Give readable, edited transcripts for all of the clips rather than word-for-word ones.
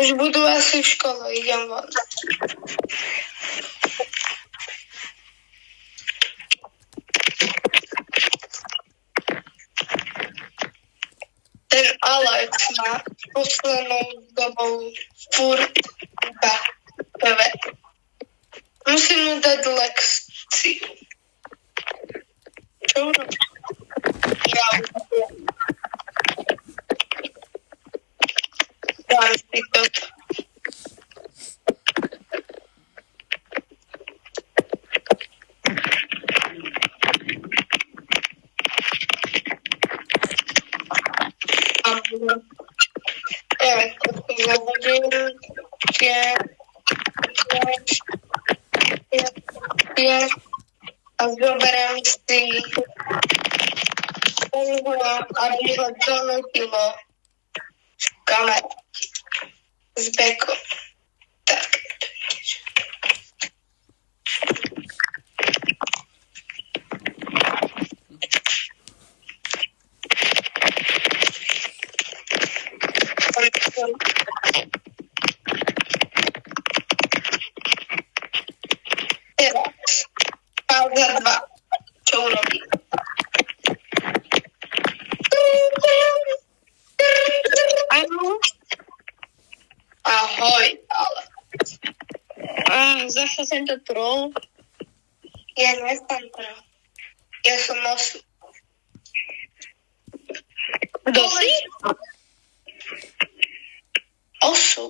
Už budú asi v škole, idem von. Ten Alex má poslednou dobou furt iba prvé. Musím mu dať lekciu. Čo urobí? Ja dám si toto. Tak, zabudím a zoberiem si aby ho donutilo kameru s bekom. Tak. Teraz. Pauza 2. Čo urobí? Ahoj, ale. Zašla som to troll. Ja nesam troll. Ja som osu. Kto si? Osu.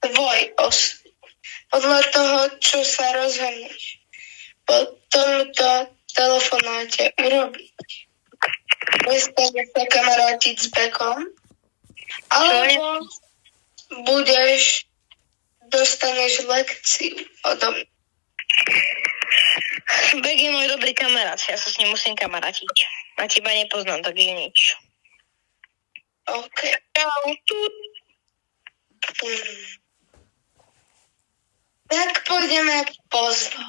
Tvoj osu. Podľa toho, čo sa rozhodneš. Po tomto telefonáte urobiť. Prestaneš sa kamarátiť s Bekom, alebo dostaneš lekciu odo mňa. Bek je môj dobrý kamarát, ja sa s ním musím kamarátiť. A teba nepoznám, tak je nič. OK. Tak pôjdeme pozvo.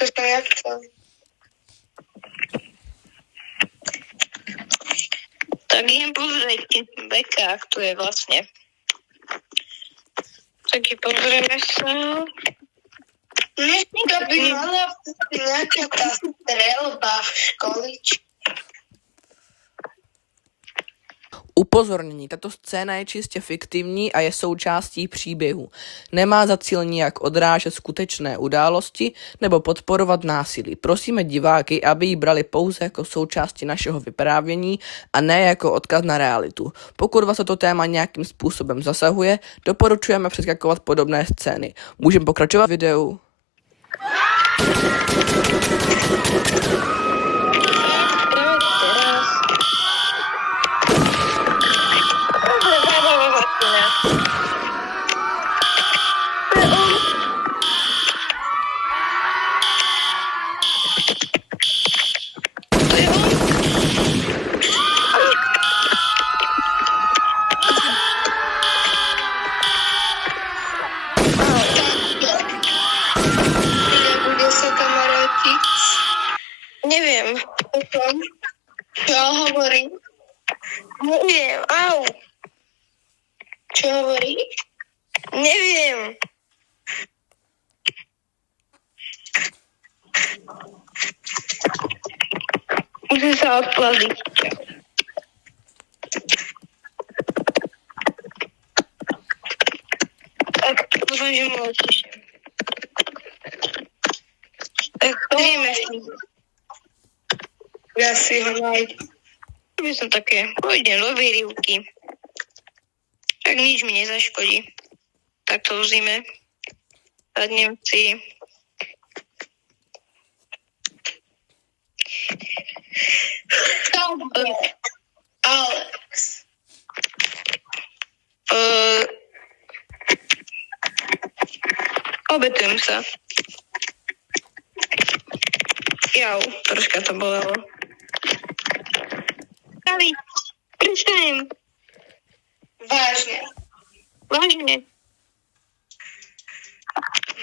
To som ja chcel. Tak idem pozrieť Beka, ak tu je vlastne. Tak pozrieme sa. Dnešníka by mala nejaká tá strelba v školičke. Upozornění, tato scéna je čistě fiktivní a je součástí příběhu. Nemá za cíl nijak odrážet skutečné události nebo podporovat násilí. Prosíme diváky, aby ji brali pouze jako součástí našeho vyprávění a ne jako odkaz na realitu. Pokud vás toto téma nějakým způsobem zasahuje, doporučujeme přeskakovat podobné scény. Můžeme pokračovat v videu. Neviem. Čo hovorí? Neviem. Au. Čo hovorí? Neviem. Musím sa odplaziť. Tak, dúfam, že mu otišem. Tak, ideme si. Ja si ho nájdem. By som také, pôjdem do výrivky. Tak nič mi nezaškodí. Tak to v zime. Sadnem si. Alex. Obetujem sa. Jau, troška to bolelo. Stavi, prestanem. Vážne. Vážne.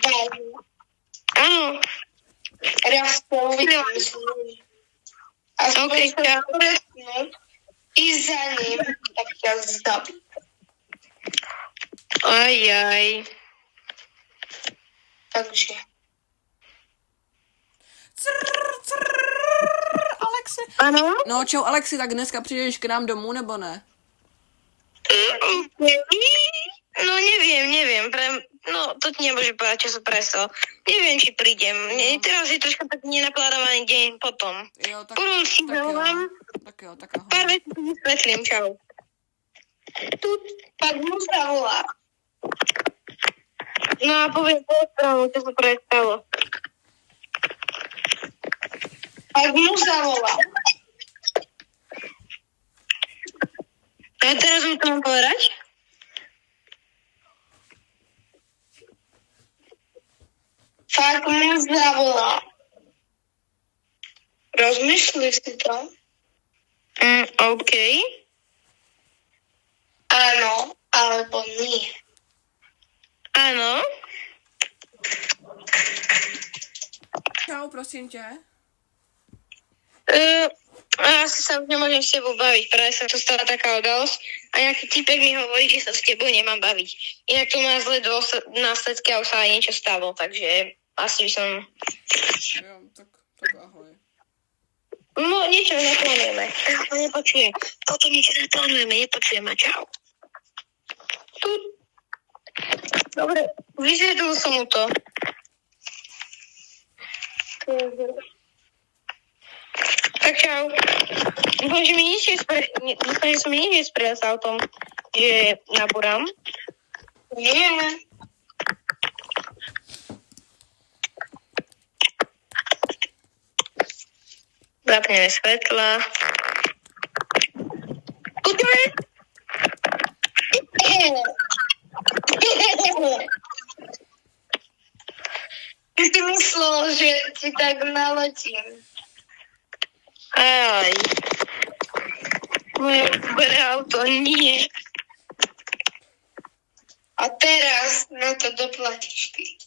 Vážne. Áno. Raz to uvidím. A Aspoň OK, sa čau. stretnúť, ísť za ním, tak ťa zabí. Ajaj. Takže. Alexi. Ano? No čau Alexi, tak dneska přijdeš k nám domů nebo ne? No neviem. No to ti nemôžem povedať, čo sa presol. Neviem, či prídem. Teraz je troška tak nenaplánovaný deň potom. Jo, tak, Budúci tak jo. vám Tak jo, tak ahoj. pár vecí vysvetlím. Čau. Tu tak mu zavolá. No a poviem po stranu, čo sa práve stalo. Tak mu zavolá. A teraz mu to mám povedať? Fakt mu zavolá. Rozmyšli si to? OK. Áno, alebo nie. Áno. Čau, prosím tě. Asi sa už nemôžem s tebou baviť. Práve sa tu stala taká udalosť a nejaký typek mi hovorí, že sa s tebou nemám baviť. Inak to má zlé následky a už sa aj niečo stalo, takže asi by som... Jo, tak ahoj. No, niečo neplánujeme. To nepočujem. Potom niečo neplánujeme, nepočujem a čau. Tu. Dobre, vysvetlil som mu to. Tak čau. Dúfam, že som mi nič nesprezal o tom, že nabúram. Nie. Zapneme svetla. Poďme. Ty si myslel, že ti tak naletím. Aj. Moje super auto, nie. A teraz na to doplatíš ty.